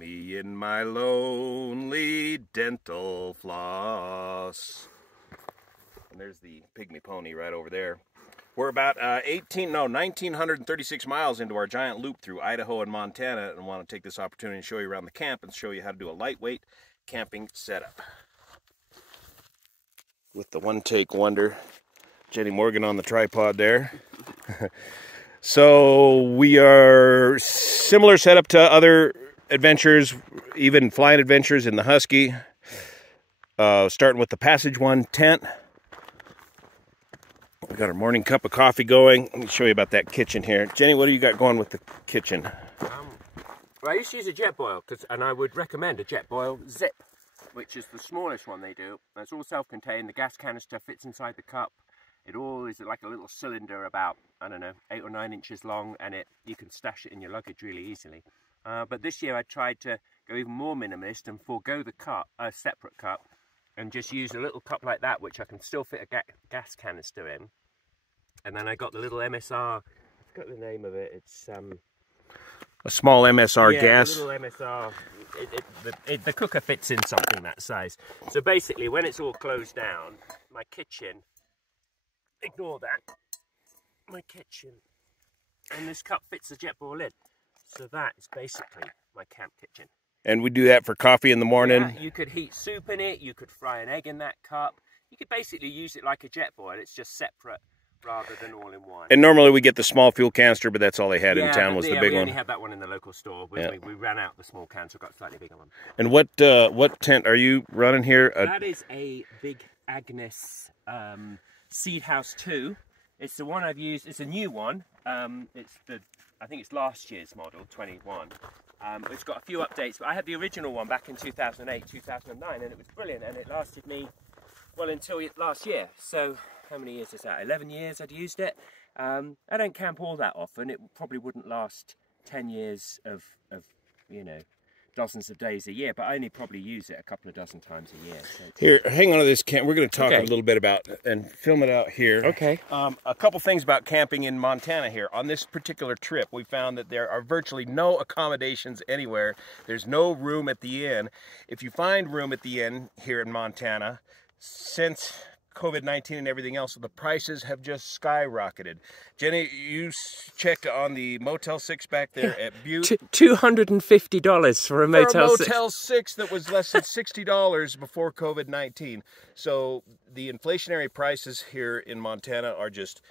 Me and my lonely dental floss. And there's the pygmy pony right over there. We're about 1,936 miles into our giant loop through Idaho and Montana, and want to take this opportunity to show you around the camp and show you how to do a lightweight camping setup. With the one-take wonder, Jenny Morgan on the tripod there. So we are similar setup to other adventures, even flying adventures in the Husky. Starting with the Passage 1 tent. We got our morning cup of coffee going. Let me show you about that kitchen here. Jenny, what do you got going with the kitchen? Well, I used to use a Jetboil, and I would recommend a Jetboil Zip, which is the smallest one they do. And it's all self-contained. The gas canister fits inside the cup. It all is like a little cylinder about, I don't know, 8 or 9 inches long, and you can stash it in your luggage really easily. But this year I tried to go even more minimalist and forego the cup, a separate cup, and just use a little cup like that, which I can still fit a gas canister in. And then I got the little MSR, I forgot the name of it, it's a small MSR gas. Yeah, little MSR. The cooker fits in something that size. So basically, when it's all closed down, my kitchen, ignore that, my kitchen, and this cup fits the Jetboil lid. So that is basically my camp kitchen. And we do that for coffee in the morning. Yeah, you could heat soup in it, you could fry an egg in that cup. You could basically use it like a Jetboil, it's just separate rather than all in one. And normally we get the small fuel canister, but that's all they had in town was the big one. We only had that one in the local store. We ran out the small cans, so got a slightly bigger one. And what tent are you running here? That is a Big Agnes Seed House 2. It's the one I've used. It's a new one. I think it's last year's model, 21. It's got a few updates, but I had the original one back in 2008, 2009, and it was brilliant, and it lasted me, well, until last year. So how many years is that? 11 years I'd used it. I don't camp all that often. It probably wouldn't last 10 years of you know, dozens of days a year, but I only probably use it a couple of dozen times a year. So here, hang on to this camp. We're going to talk a little bit about and film it out here. Okay. A couple things about camping in Montana here. On this particular trip, we found that there are virtually no accommodations anywhere. There's no room at the inn. If you find room at the inn here in Montana, since COVID-19 and everything else, the prices have just skyrocketed. Jenny, you checked on the Motel 6 back there at Butte. $250 for a Motel 6. For a Motel 6 that was less than $60 before COVID-19. So the inflationary prices here in Montana are just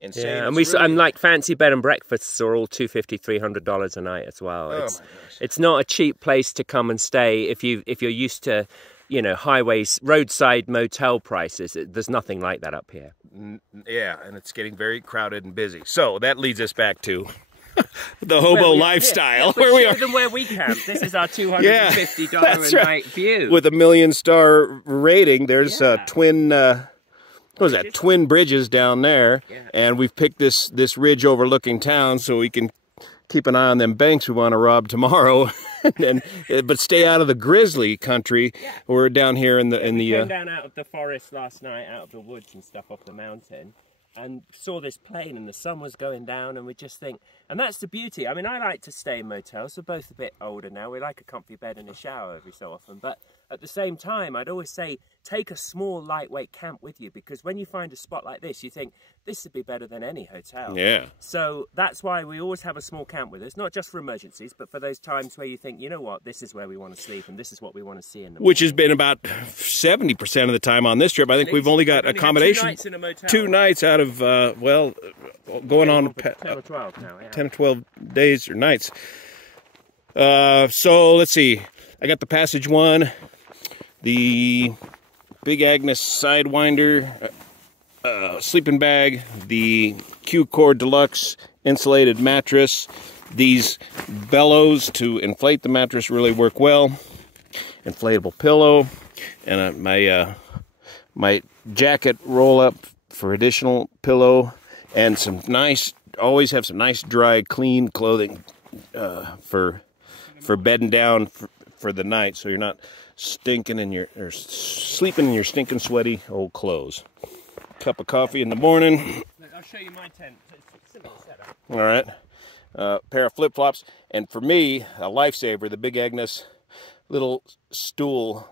insane. Yeah, and like fancy bed and breakfasts are all $250, $300 a night as well. Oh It's my gosh. It's not a cheap place to come and stay if you're used to, you know, highways, roadside motel prices. There's nothing like that up here. Yeah, and it's getting very crowded and busy. So that leads us back to the hobo lifestyle. Where we are. Where we camp. This is our $250 a night view. With a 1,000,000-star rating. There's twin, what was that? Twin bridges down there. Yeah. And we've picked this ridge overlooking town so we can keep an eye on them banks we want to rob tomorrow, but stay out of the grizzly country. Yeah. We're down here in the we came down out of the forest last night, out of the woods and stuff off the mountain, and saw this plane, and the sun was going down, and we just think, and that's the beauty. I mean, I like to stay in motels. We're both a bit older now. We like a comfy bed and a shower every so often, but at the same time, I'd always say, take a small, lightweight camp with you, because when you find a spot like this, you think, this would be better than any hotel. Yeah. So that's why we always have a small camp with us, not just for emergencies, but for those times where you think, you know what, this is where we want to sleep, and this is what we want to see in the morning. Which has been about 70% of the time on this trip. I think we've only got accommodation. 2 nights in a motel. 2 nights out of, well, going on 10 or 12 now. Yeah. 10 or 12 days or nights. So let's see. I got the Passage 1, the Big Agnes Sidewinder, sleeping bag, the Q-Cord Deluxe insulated mattress. These bellows to inflate the mattress really work well. Inflatable pillow, and my jacket roll up for additional pillow, and some nice, always have some nice dry clean clothing for bedding down for the night, so you're not stinking in or sleeping in your stinking sweaty old clothes. Cup of coffee in the morning. I'll show you my tent. It's a simple setup. All right. pair of flip-flops, and for me, a lifesaver, the Big Agnes little stool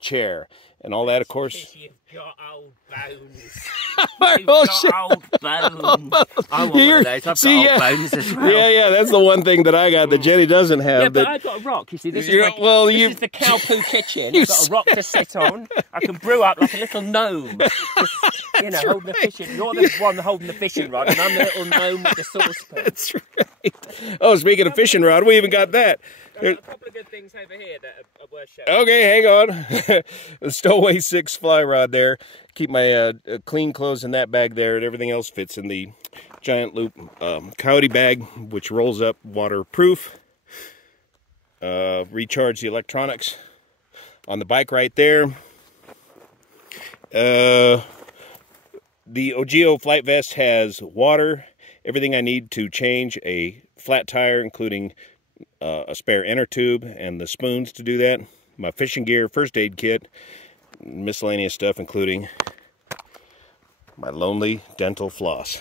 chair. And all that, of course. You've got old bones. You've Oh, got old bones. I want one of those. I've got old bones as well. Yeah, that's the one thing that I got that Jenny doesn't have. Yeah, but I've got a rock. You see, this is the cow poo kitchen. I've got a rock to sit on. I can brew up like a little gnome. Just, holding the fishing. You're the one holding the fishing rod, and I'm the little gnome with the saucepan. That's right. Oh, speaking of fishing rod, we even got that. There's a couple of good things over here that are worth showing. Okay, hang on. The Stowaway 6 fly rod there. Keep my clean clothes in that bag there, and everything else fits in the giant loop coyote bag, which rolls up waterproof. Recharge the electronics on the bike right there. The Ogio flight vest has water, everything I need to change a flat tire, including a spare inner tube and the spoons to do that. My fishing gear, first aid kit, miscellaneous stuff, including my lonely dental floss.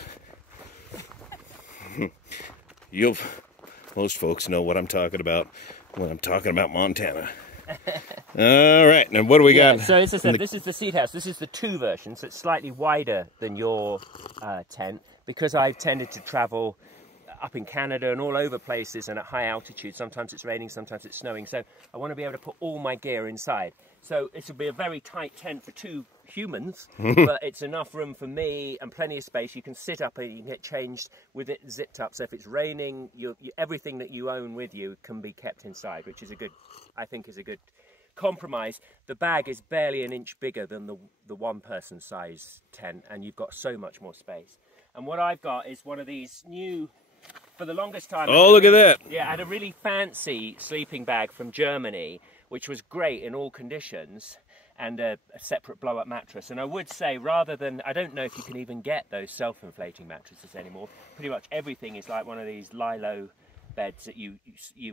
Most folks know what I'm talking about when I'm talking about Montana. All right, and what do we got? So as I said, this is the seed house. This is the 2 version, so it's slightly wider than your tent, because I've tended to travel up in Canada and all over places and at high altitude. Sometimes it's raining, sometimes it's snowing, so I want to be able to put all my gear inside. So this will be a very tight tent for 2 humans, but it's enough room for me and plenty of space. You can sit up and you can get changed with it zipped up, so if it's raining, everything that you own with you can be kept inside, which is I think is a good compromise. The bag is barely an inch bigger than the 1-person size tent, and you've got so much more space. And what I've got is one of these new, for the longest time... Oh, look at that. Yeah, I had a really fancy sleeping bag from Germany, which was great in all conditions, and a separate blow-up mattress. And I would say, rather than... I don't know if you can even get those self-inflating mattresses anymore. Pretty much everything is like one of these Lilo beds that you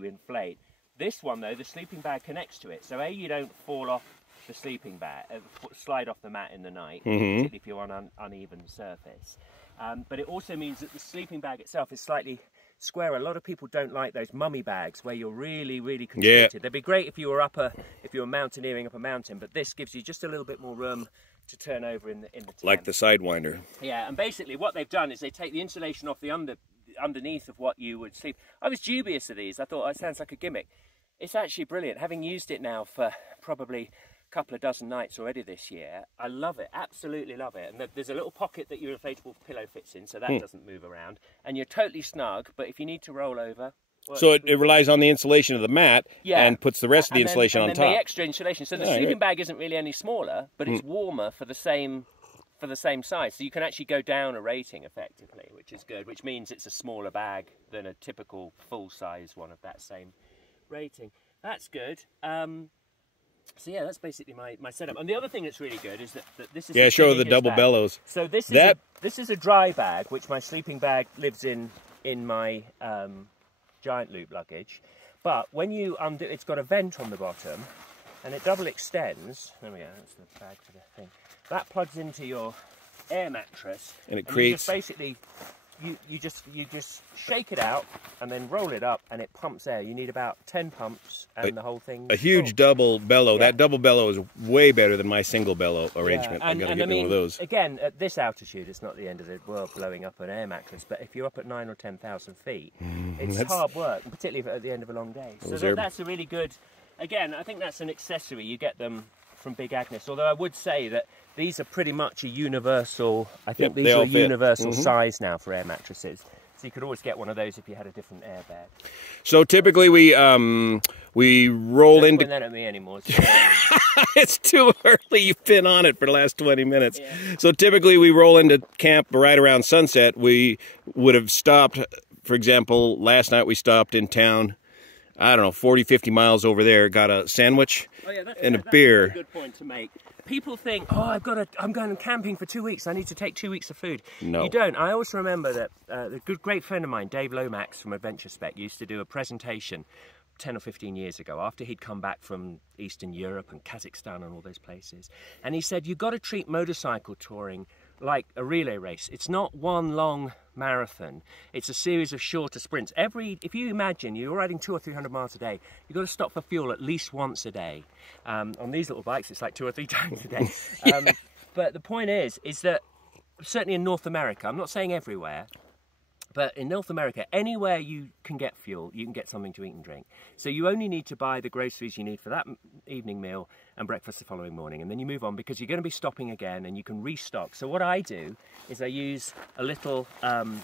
inflate. This one, though, the sleeping bag connects to it. So, A, you don't fall off the sleeping bag, slide off the mat in the night, particularly if you're on an uneven surface. But it also means that the sleeping bag itself is slightly square. A lot of people don't like those mummy bags where you're really, really constricted. Yeah. They'd be great if you were mountaineering up a mountain, but this gives you just a little bit more room to turn over in the tent. Like the Sidewinder. Yeah, and basically what they've done is they take the insulation off the underneath of what you would sleep. I was dubious of these. I thought, it sounds like a gimmick. It's actually brilliant. Having used it now for probably couple of dozen nights already this year, I love it, absolutely love it. And there's a little pocket that your inflatable pillow fits in, so that doesn't move around, and you're totally snug. But if you need to roll over, so it relies on the insulation of the mat, and puts the rest of the insulation on top. The extra insulation, so the sleeping bag isn't really any smaller, but it's warmer for the same size, so you can actually go down a rating effectively, which is good, which means it's a smaller bag than a typical full-size one of that same rating. That's good. So yeah, that's basically my setup. And the other thing that's really good is that this is show the double bag. Bellows. So this is a dry bag, which my sleeping bag lives in my giant loop luggage. But when you undo, it's got a vent on the bottom, and it double extends. There we go. That's the bag to the thing. That plugs into your air mattress, and it creates. You just basically, you just shake it out and then roll it up, and it pumps air. You need about 10 pumps, and the whole thing. A huge double bellow. Yeah. That double bellow is way better than my single bellow arrangement. I'm gonna get one of those. Again, at this altitude, it's not the end of the world blowing up an air mattress. But if you're up at 9,000 or 10,000 feet, it's hard work, and particularly at the end of a long day. So that's a really good. Again, I think that's an accessory. You get them from Big Agnes. Although I would say that these are pretty much a universol. I think these are a universal size now for air mattresses. So you could always get one of those if you had a different air bed. So typically we roll Don't into. point that at me anymore. It's too early. You've been on it for the last 20 minutes. Yeah. So typically we roll into camp right around sunset. We would have stopped. For example, last night we stopped in town. I don't know, 40, 50 miles over there. Got a sandwich and a beer. That's a good point to make. People think, oh, I'm going camping for 2 weeks. I need to take 2 weeks of food. No. You don't. I also remember that a great friend of mine, Dave Lomax from Adventure Spec, used to do a presentation 10 or 15 years ago after he'd come back from Eastern Europe and Kazakhstan and all those places. And he said, you've got to treat motorcycle touring like a relay race. It's not one long marathon. It's a series of shorter sprints. If you imagine you're riding 200 or 300 miles a day, you've got to stop for fuel at least once a day. On these little bikes, it's like 2 or 3 times a day. But the point is that certainly in North America, I'm not saying everywhere, but in North America, anywhere you can get fuel, you can get something to eat and drink. So you only need to buy the groceries you need for that evening meal and breakfast the following morning. And then you move on because you're going to be stopping again and you can restock. So what I do is I use a little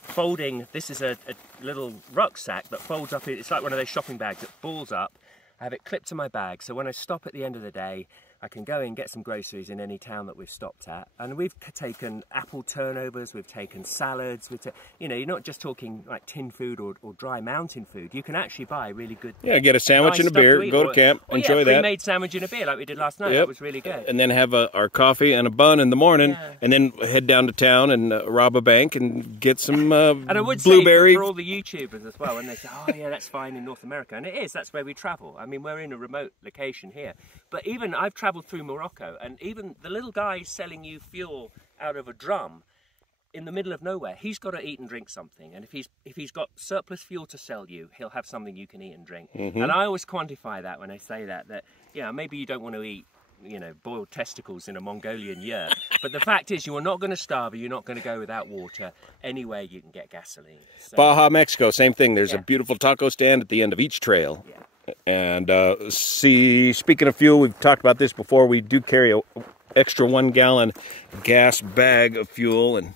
folding, this is a little rucksack that folds up. It's like one of those shopping bags that falls up. I have it clipped to my bag. So when I stop at the end of the day, I can go and get some groceries in any town that we've stopped at. And we've taken apple turnovers, we've taken salads, you know, you're not just talking like tin food or dry mountain food. You can actually buy really good. Yeah, get a sandwich and a beer, go to camp, enjoy that. Pre-made sandwich and a beer like we did last night. That was really good. And then have our coffee and a bun in the morning, and then head down to town and rob a bank and get some and I would blueberry. say for all the YouTubers as well, and they say, oh yeah, that's fine in North America. And it is, that's where we travel. I mean, we're in a remote location here. But even I've traveled through Morocco, and even the little guy selling you fuel out of a drum in the middle of nowhere, he's got to eat and drink something. And if he's got surplus fuel to sell you, he'll have something you can eat and drink. And I always quantify that when I say that yeah, maybe you don't want to eat, you know, boiled testicles in a Mongolian yurt, but the fact is you are not going to starve, you're not going to go without water. Anywhere you can get gasoline. So, Baja, Mexico, same thing. There's a beautiful taco stand at the end of each trail. And speaking of fuel, we've talked about this before. We do carry a extra 1-gallon gas bag of fuel, and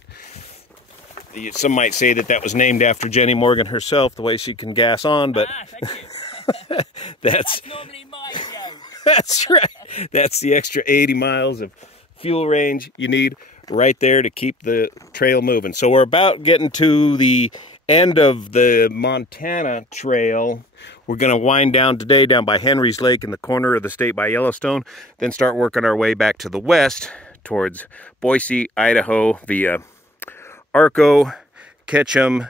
some might say that was named after Jenny Morgan herself, the way she can gas on, but thank you. That's normally my joke. That's right. That's the extra 80 miles of fuel range you need right there to keep the trail moving. So we're about getting to the end of the Montana trail. We're going to wind down today down by Henry's Lake in the corner of the state by Yellowstone, then start working our way back to the west towards Boise, Idaho via Arco, Ketchum,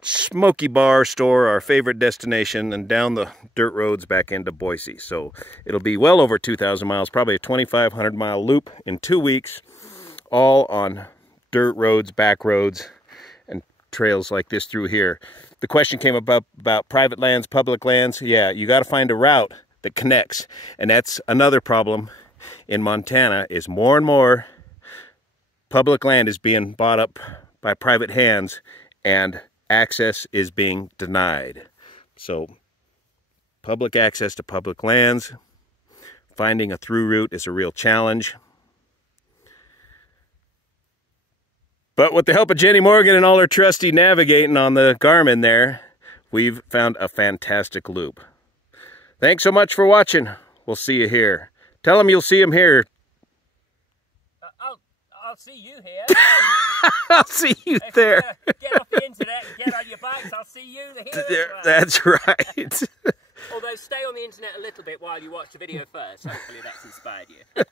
Smoky Bar Store, our favorite destination, and down the dirt roads back into Boise. So it'll be well over 2,000 miles, probably a 2,500 mile loop in 2 weeks, all on dirt roads, back roads, and trails like this through here. The question came about private lands, public lands. Yeah, you got to find a route that connects. And that's another problem in Montana, is more and more public land is being bought up by private hands and access is being denied. So public access to public lands, finding a through route is a real challenge. But with the help of Jenny Morgan and all her trusty navigating on the Garmin there, we've found a fantastic loop. Thanks so much for watching. We'll see you here. Tell them you'll see them here. I'll see you here. I'll see you there. Get off the internet and get on your bikes. I'll see you here. There, that's right. Although stay on the internet a little bit while you watch the video first. Hopefully that's inspired you.